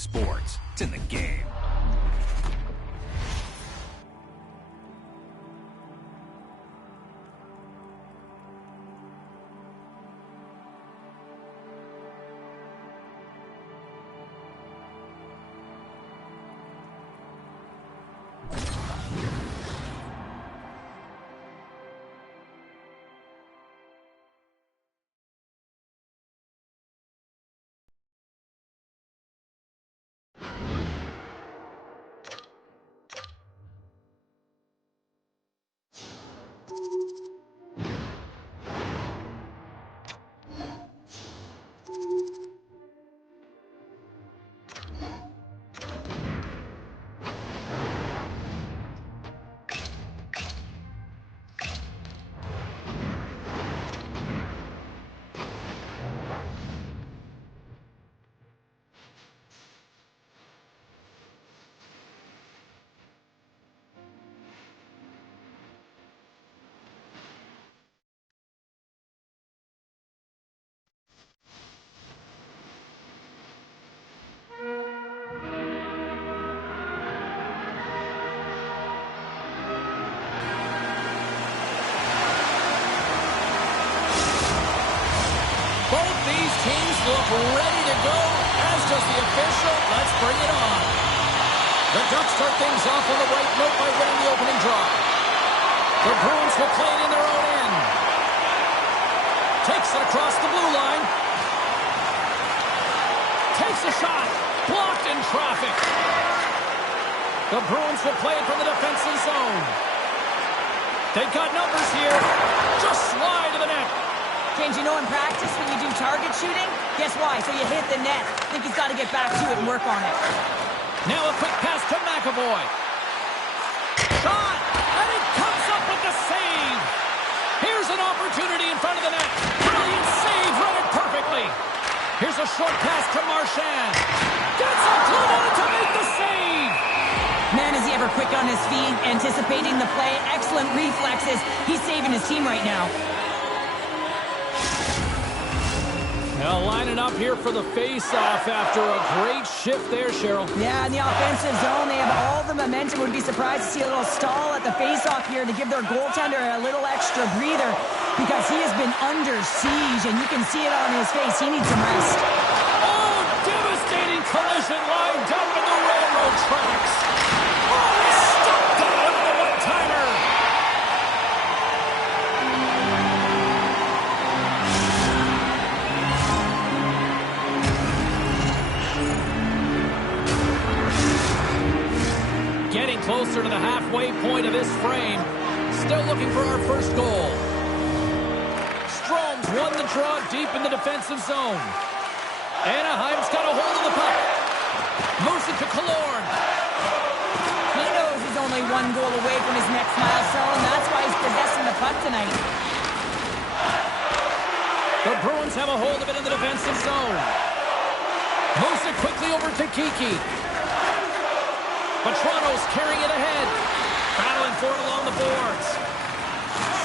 sports. It's in the game. Ready to go, as does the official. Let's bring it on. The Ducks start things off on the right note by winning the opening draw. The Bruins will play it in their own end. Takes it across the blue line. Takes a shot. Blocked in traffic. The Bruins will play it from the defensive zone. They've got numbers here. Just slide to the net. James, you know in practice when you do target shooting, guess why? So you hit the net. I think he's got to get back to it and work on it. Now a quick pass to McAvoy. Shot! And it comes up with the save! Here's an opportunity in front of the net. Brilliant save, read it perfectly. Here's a short pass to Marchand. Gets a glove on it to make the save! Man, is he ever quick on his feet, anticipating the play. Excellent reflexes. He's saving his team right now. Now lining up here for the face-off after a great shift there, Cheryl. Yeah, in the offensive zone, they have all the momentum. Would be surprised to see a little stall at the face-off here to give their goaltender a little extra breather because he has been under siege, and you can see it on his face. He needs some rest. Oh, devastating collision lined up in the railroad tracks. Oh, he stuck down the one-timer. Getting closer to the halfway point of this frame. Still looking for our first goal. Strome's won the draw deep in the defensive zone. Anaheim's got a hold of the puck. Moves it to Killorn. He knows he's only one goal away from his next milestone. That's why he's possessing the puck tonight. The Bruins have a hold of it in the defensive zone. Moves it quickly over to Kiki. But Toronto's carrying it ahead. Battling for it along the boards.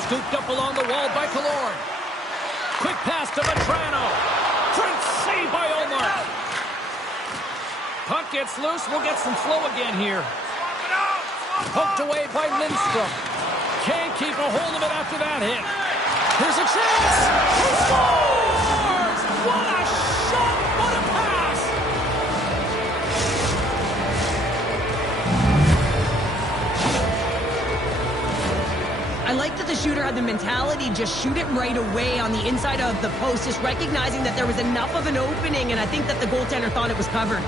Scooped up along the wall by Killorn. Quick pass to Vetrano. Great save by Omar. Puck gets loose. We'll get some flow again here. Poked away by Lindstrom. Can't keep a hold of it after that hit. Here's a chance. He scores! What a shot! What a pass! I like that the shooter had the mentality, just shoot it right away on the inside of the post, just recognizing that there was enough of an opening, and I think that the goaltender thought it was covered.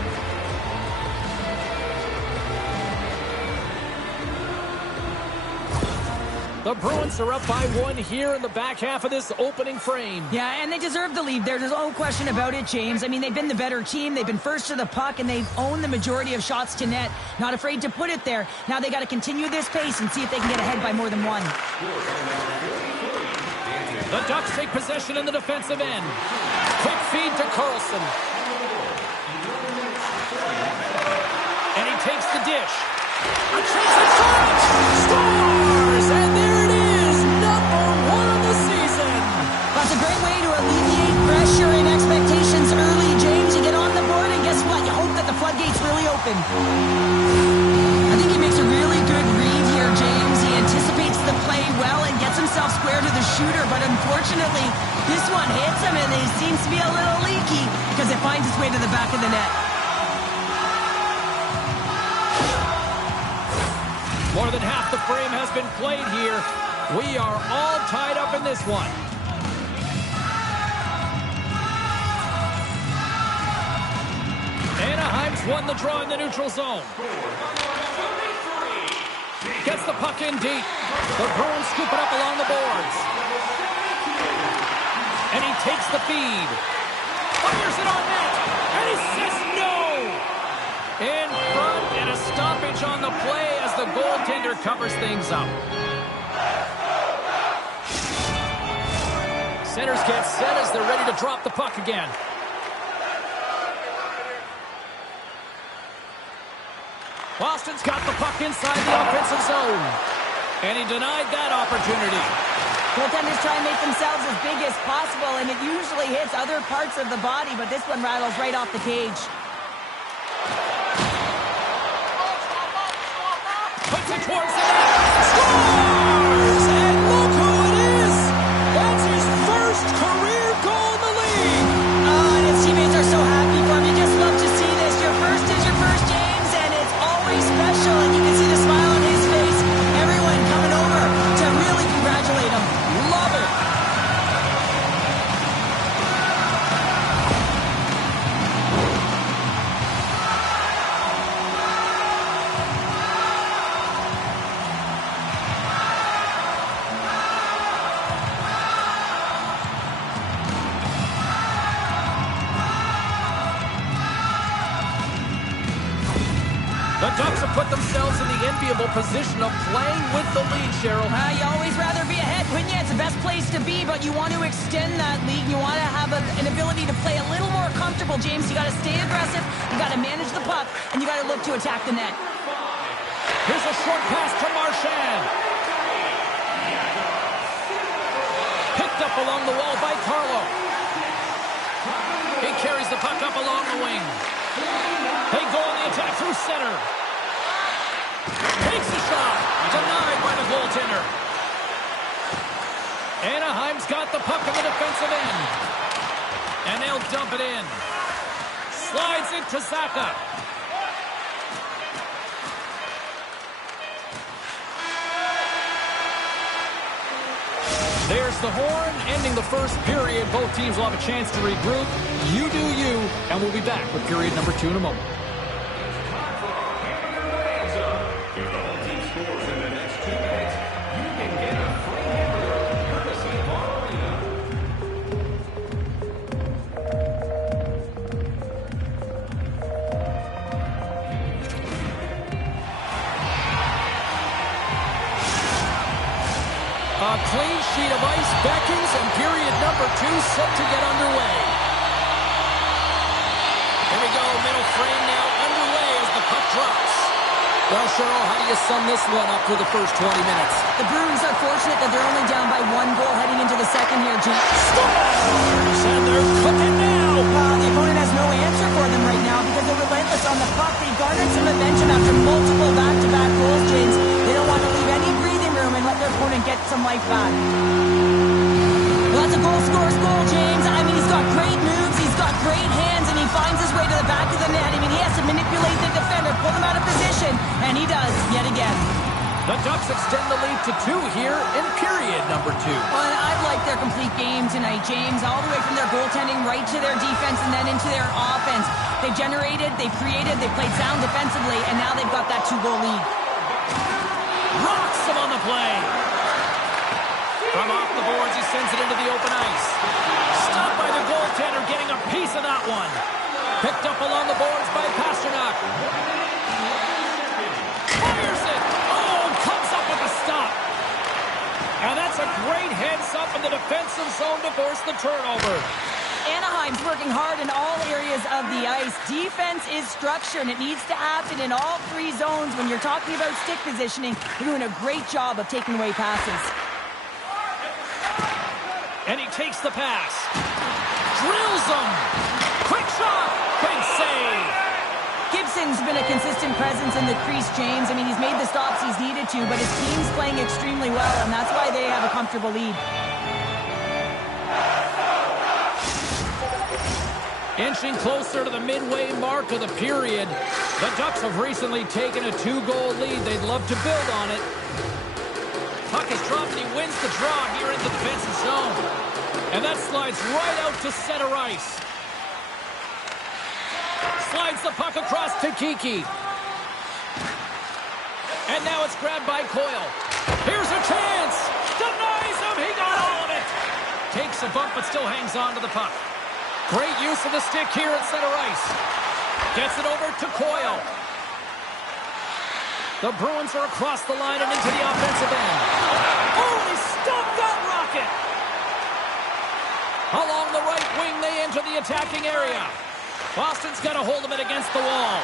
The Bruins are up by one here in the back half of this opening frame. Yeah, and they deserve the lead there. There's no question about it, James. I mean, they've been the better team. They've been first to the puck, and they've owned the majority of shots to net. Not afraid to put it there. Now they got to continue this pace and see if they can get ahead by more than one. The Ducks take possession in the defensive end. Quick feed to Carlson. And he takes the dish. A chance at shot! Scores! And there it is! Number one of the season! That's a great way to alleviate pressure and expectations early, James. You get on the board, and guess what? You hope that the floodgates open. I think he makes a really good read here, James. He anticipates the play well and gets himself square to the shooter, but unfortunately, this one hits him and he seems to be a little leaky because it finds its way to the back of the net. More than half the frame has been played here. We are all tied up in this one. Anaheim's won the draw in the neutral zone. Gets the puck in deep. The Bruins scoop it up along the boards. And he takes the feed. Fires it on net. And he says no. In front, and a stoppage on the play as the goaltender covers things up. Centers get set as they're ready to drop the puck again. Boston's got the puck inside the offensive zone. And he denied that opportunity. Goaltenders try and make themselves as big as possible, and it usually hits other parts of the body, but this one rattles right off the cage. Puts it towards the net. Scores! And look who it is! That's his first career goal in the league. Oh, and his teammates are so happy for him. You just love to see this. Your first is your first, James, and it's always special, and you can see the smile on his face. Everyone coming over to really congratulate him. Love it. The Ducks have put themselves in the enviable position of playing with the lead, Cheryl. You always rather be ahead, wouldn't you? It's the best place to be, but you want to extend that lead. You want to have an ability to play a little more comfortable, James. You got to stay aggressive, you got to manage the puck, and you got to look to attack the net. Here's a short pass to Marchand. Picked up along the wall by Carlo. He carries the puck up along the wing. They go on the attack through center. Takes a shot. Denied by the goaltender. Anaheim's got the puck in the defensive end. And they'll dump it in. Slides it to Zacha. There's the horn, ending the first period. Both teams will have a chance to regroup. You do you, and we'll be back with period number 2 in a moment. A clean sheet of ice beckons, and period number 2 set to get underway. Here we go, middle frame now underway as the puck drops. Well, Cheryl, how do you sum this one up through the first 20 minutes? The Bruins are fortunate that they're only down by 1 goal heading into the second here, James. Scores! And they're cooking now! The opponent has no answer for them right now because they're relentless on the puck. They garnered some momentum after multiple back-to-back goals, James. They don't want to leave any breathing room and let their opponent get some life back. Well, that's a goal scorer's goal, James. I mean, he's got great moves, he's got great hands, and he finds his way to the back of the net. I mean, he has to manipulate the defender, pull him out of position, and he does yet again. The Ducks extend the lead to 2 here in period number 2. Well, and I've liked their complete game tonight, James, all the way from their goaltending right to their defense and then into their offense. They've generated, they've created, they've played sound defensively, and now they've got that 2-goal lead. Rocks him on the play. From off the boards, he sends it into the open ice. Stopped by the goaltender, getting a piece of that one. Picked up along the boards by Pastrnak. Fires it. Oh, comes up with a stop. And that's a great heads-up in the defensive zone to force the turnover. Anaheim's working hard in all areas of the ice. Defense is structure, and it needs to happen in all 3 zones. When you're talking about stick positioning, they're doing a great job of taking away passes. And he takes the pass. Drills him. Quick shot. Big save. Gives Boston's been a consistent presence in the crease, James. I mean, he's made the stops he's needed to, but his team's playing extremely well, and that's why they have a comfortable lead. Inching closer to the midway mark of the period. The Ducks have recently taken a 2-goal lead. They'd love to build on it. Puck is dropped and he wins the draw here in the defensive zone. And that slides right out to center ice. Slides the puck across to Kiki. And now it's grabbed by Coyle. Here's a chance. Denies him. He got all of it. Takes a bump but still hangs on to the puck. Great use of the stick here at center ice. Gets it over to Coyle. The Bruins are across the line and into the offensive end. Oh, he stopped that rocket. Along the right wing, they enter the attacking area. Boston's got a hold of it against the wall.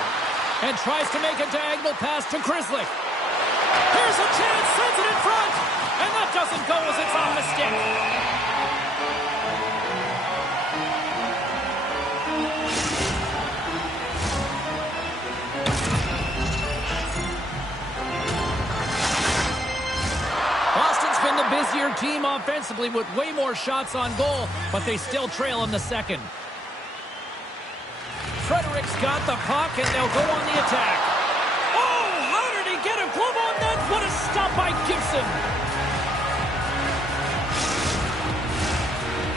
And tries to make a diagonal pass to Grzelcyk. Here's a chance, sends it in front. And that doesn't go as it's on the stick. Been the busier team offensively with way more shots on goal, but they still trail in the second. Frederick's got the puck, and they'll go on the attack. Oh, how did he get a glove on that? What a stop by Gibson.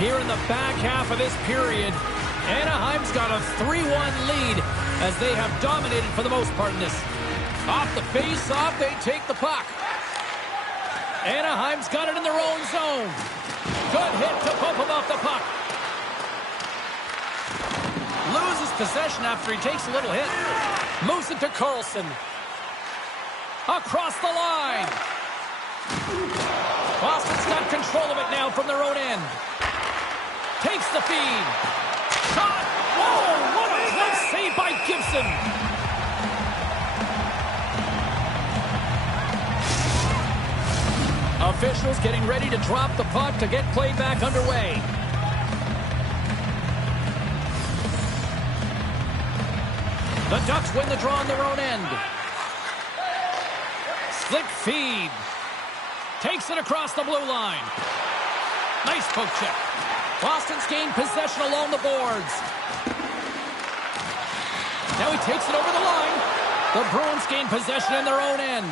Here in the back half of this period, Anaheim's got a 3-1 lead as they have dominated for the most part in this. Off the face-off, they take the puck. Anaheim's got it in their own zone. Good hit to bump him off the puck. Loses possession after he takes a little hit. Moves it to Karlsson. Across the line. Boston's got control of it now from their own end. Takes the feed. Shot. Whoa, what a close save by Gibson. Officials getting ready to drop the puck to get play back underway. The Ducks win the draw on their own end. Slick feed. Takes it across the blue line. Nice poke check. Boston's gained possession along the boards. Now he takes it over the line. The Bruins gain possession in their own end.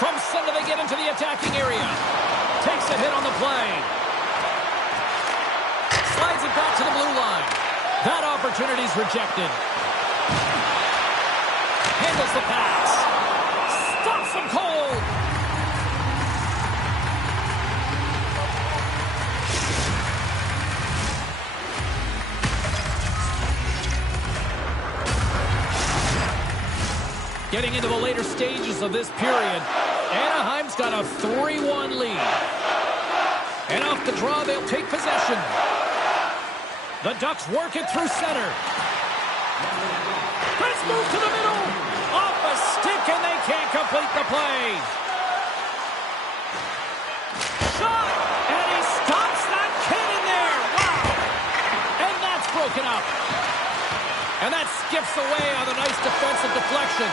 From center, they get into the attacking area. Takes a hit on the play. Slides it back to the blue line. That opportunity's rejected. Handles the pass. Stops him cold. Getting into the later stages of this period, Anaheim's got a 3-1 lead. And off the draw, they'll take possession. The Ducks work it through center. Let's move to the middle. Off a stick, and they can't complete the play. Shot, and he stops that kid in there. Wow. And that's broken up. And that skips away on a nice defensive deflection.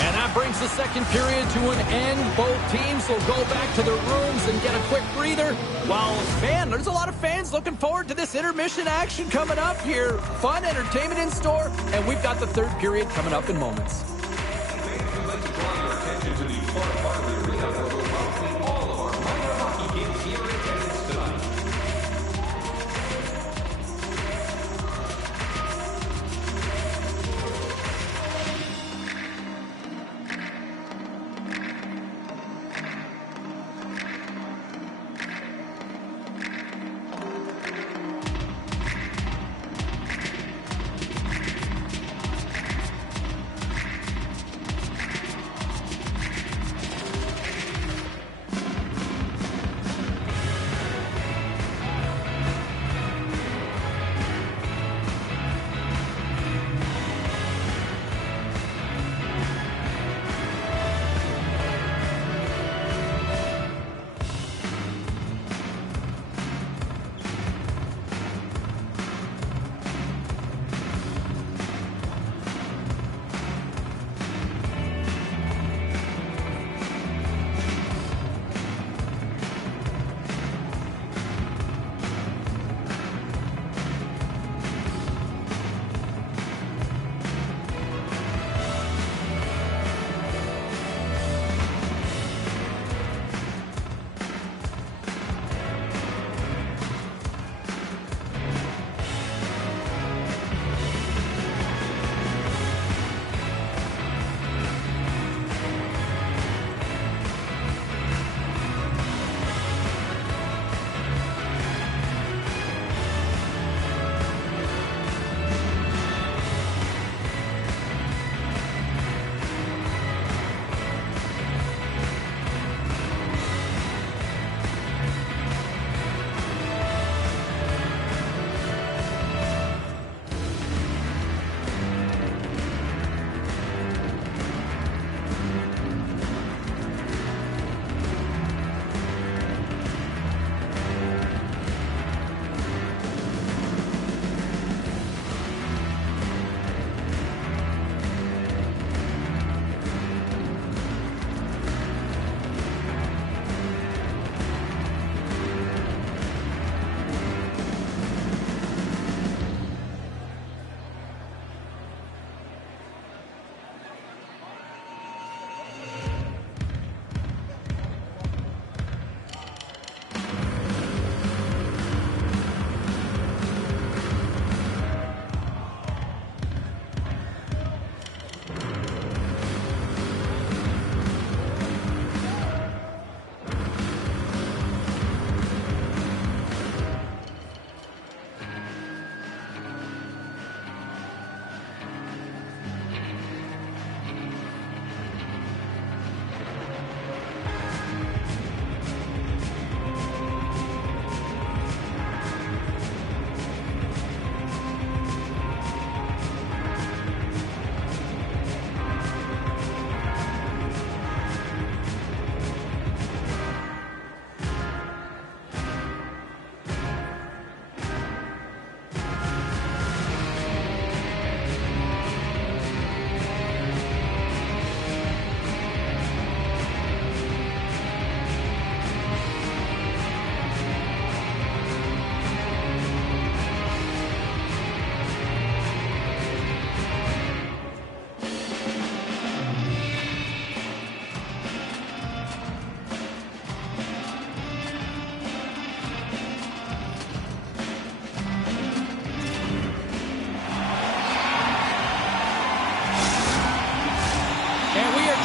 And that brings the second period to an end. Both teams will go back to their rooms and get a quick breather. While, man, there's a lot of fans looking forward to this intermission action coming up here. Fun entertainment in store, and we've got the third period coming up in moments.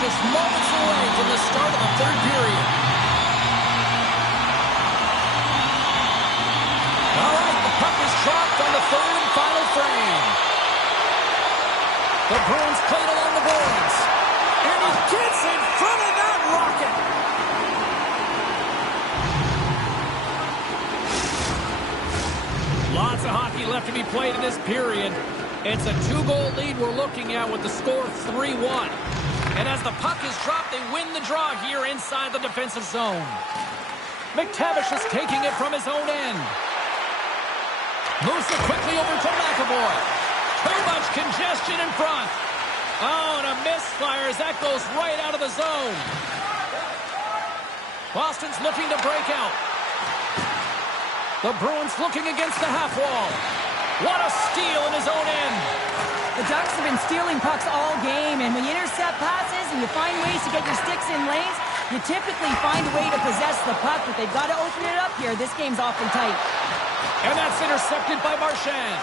just moments away from the start of the third period. All right, the puck is dropped on the third and final frame. The Bruins played along the boards. And he gets in front of that rocket. Lots of hockey left to be played in this period. It's a 2-goal lead we're looking at with the score 3-1. And as the puck is dropped, they win the draw here inside the defensive zone. McTavish is taking it from his own end. Moves it quickly over to McAvoy. Too much congestion in front. Oh, and a misfire as that goes right out of the zone. Boston's looking to break out. The Bruins looking against the half wall. What a steal in his own end. The Ducks have been stealing pucks all game, and when you intercept passes and you find ways to get your sticks in lanes, you typically find a way to possess the puck, but they've got to open it up here. This game's awfully tight. And that's intercepted by Marchand.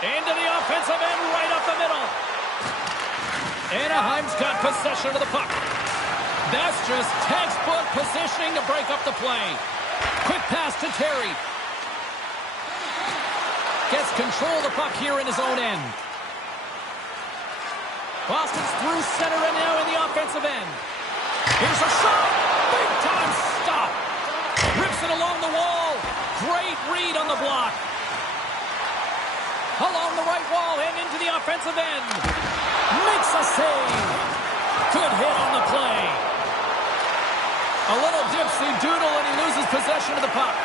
Into the offensive end, right up the middle. Anaheim's got possession of the puck. That's just textbook positioning to break up the play. Quick pass to Terry. Gets control of the puck here in his own end. Boston's through center and now in the offensive end. Here's a shot. Big time stop. Rips it along the wall. Great read on the block. Along the right wall and into the offensive end. Makes a save. Good hit on the play. A little dipsy-doodle and he loses possession of the puck.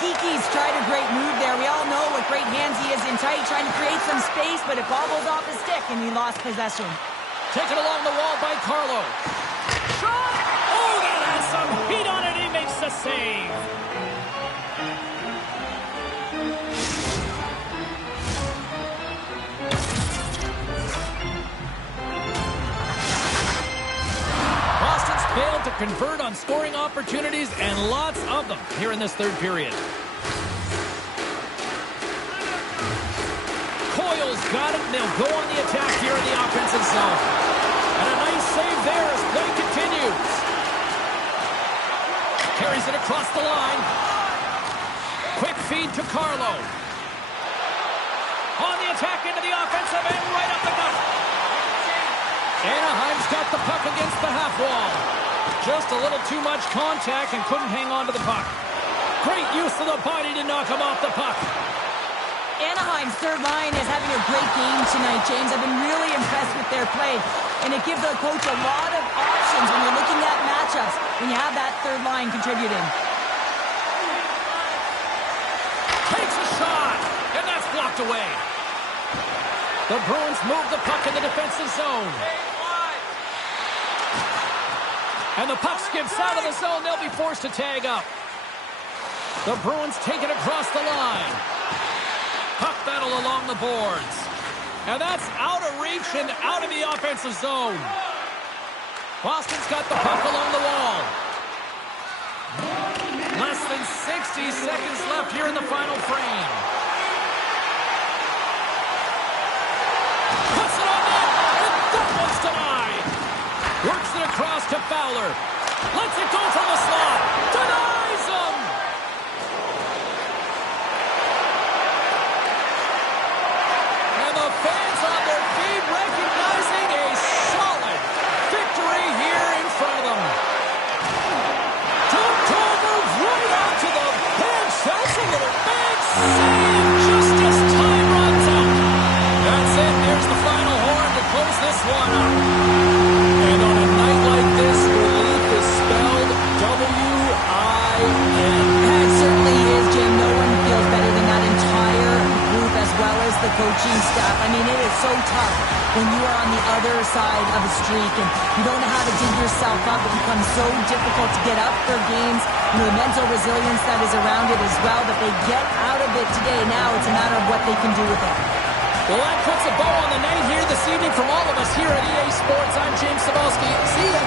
Geeky's tried a great move there. We all know what great hands he is in tight, trying to create some space, but it bobbles off his stick and he lost possession. Taken along the wall by Carlo. Shot! Oh, that has some heat on it. He makes the save. Boston's failed to convert on scoring opportunities, and lots of them here in this third period. Coyle's got it, and they'll go on the attack here in the offensive zone. And a nice save there as play continues. Carries it across the line. Quick feed to Carlo. On the attack into the offensive end, right up the gut. Anaheim's got the puck against the half wall. Just a little too much contact and couldn't hang on to the puck. Great use of the body to knock him off the puck. Anaheim's third line is having a great game tonight, James. I've been really impressed with their play, and it gives the coach a lot of options when you're looking at matchups, when you have that third line contributing. Takes a shot, and that's blocked away. The Bruins move the puck in the defensive zone. And the puck skips out of the zone. They'll be forced to tag up. The Bruins take it across the line. Puck battle along the boards. And that's out of reach and out of the offensive zone. Boston's got the puck along the wall. Less than 60 seconds left here in the final frame. Puts it on net, and that one's denied. Works it across to Fowler. Lets it go from the slot. Denies him. And the fans on their feet recognizing a solid victory here in front of them. Dumped over right out to the bench. That's a little big save just as time runs out. That's it. There's the final horn to close this one up. And on a night like this, relief is spelled W-I-N. It certainly is, Jim. No one feels better than that entire group as well as the coaching staff. I mean, it is so tough when you are on the other side of a streak and you don't know how to dig yourself up. It becomes so difficult to get up for games. You know, the mental resilience that is around it as well, but they get out of it today. Now it's a matter of what they can do with it. Well, that puts a bow on the night here this evening from all of us here at EA Sports. I'm James Cybulski. See ya.